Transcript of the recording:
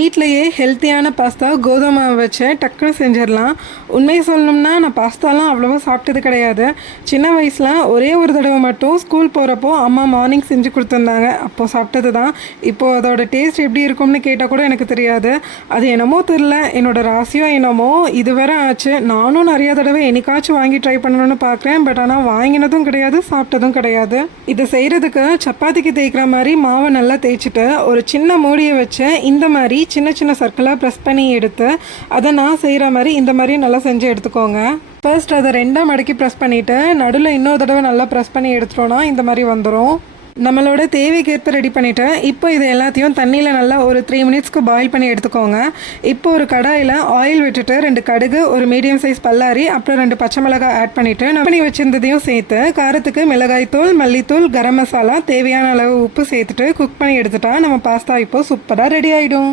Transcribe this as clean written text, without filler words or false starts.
வீட்டிலையே ஹெல்த்தியான பாஸ்தா கோதுமை மாவு வச்சு டக்குன்னு செஞ்சிடலாம். உண்மையை சொல்லணும்னா நான் பாஸ்தாலாம் அவ்வளோவா சாப்பிட்டது கிடையாது. சின்ன வயசில் ஒரே ஒரு தடவை மட்டும் ஸ்கூல் போகிறப்போ அம்மா மார்னிங் செஞ்சு கொடுத்துருந்தாங்க. அப்போது சாப்பிட்டது தான். இப்போது அதோட டேஸ்ட் எப்படி இருக்கும்னு கேட்டால் கூட எனக்கு தெரியாது. அது என்னமோ தெரில, என்னோடய ராசியோ என்னமோ இதுவரை ஆச்சு. நானும் நிறையா தடவை என்னைக்காச்சும் வாங்கி ட்ரை பண்ணணும்னு பார்க்குறேன். பட் ஆனால் வாங்கினதும் கிடையாது, சாப்பிட்டதும் கிடையாது. இதை செய்கிறதுக்கு சப்பாத்திக்கு தேய்க்கிற மாதிரி மாவை நல்லா தேய்ச்சிட்டு ஒரு சின்ன மூடியை வச்சு இந்த மாதிரி சின்ன சின்ன சர்க்கிளாக ப்ரெஸ் பண்ணி எடுத்து அதை நான் செய்கிற மாதிரி இந்த மாதிரி நல்லா செஞ்சு எடுத்துக்கோங்க. ஃபர்ஸ்ட் அதை ரெண்டாக மடக்கி ப்ரெஸ் பண்ணிவிட்டு நடுவில் இன்னொரு தடவை நல்லா ப்ரெஸ் பண்ணி எடுத்துட்டோன்னா இந்த மாதிரி வந்துடும். நம்மளோட தேவைக்கேற்ப ரெடி பண்ணிவிட்டு இப்போ இது எல்லாத்தையும் தண்ணியில் நல்லா ஒரு 3 மினிட்ஸ்க்கு பாயில் பண்ணி எடுத்துக்கோங்க. இப்போ ஒரு கடாயில் ஆயில் விட்டுட்டு 2 கடுகு, ஒரு மீடியம் சைஸ் பல்லாரி, அப்புறம் 2 பச்சை மிளகாய் ஆட் பண்ணிவிட்டு பண்ணி வச்சுருந்ததையும் சேர்த்து காரத்துக்கு மிளகாய்த்தூள், மல்லித்தூள், கரம் மசாலா, தேவையான அளவு உப்பு சேர்த்துட்டு குக் பண்ணி எடுத்துட்டா நம்ம பாஸ்தா இப்போ சூப்பராக ரெடி ஆகிடும்.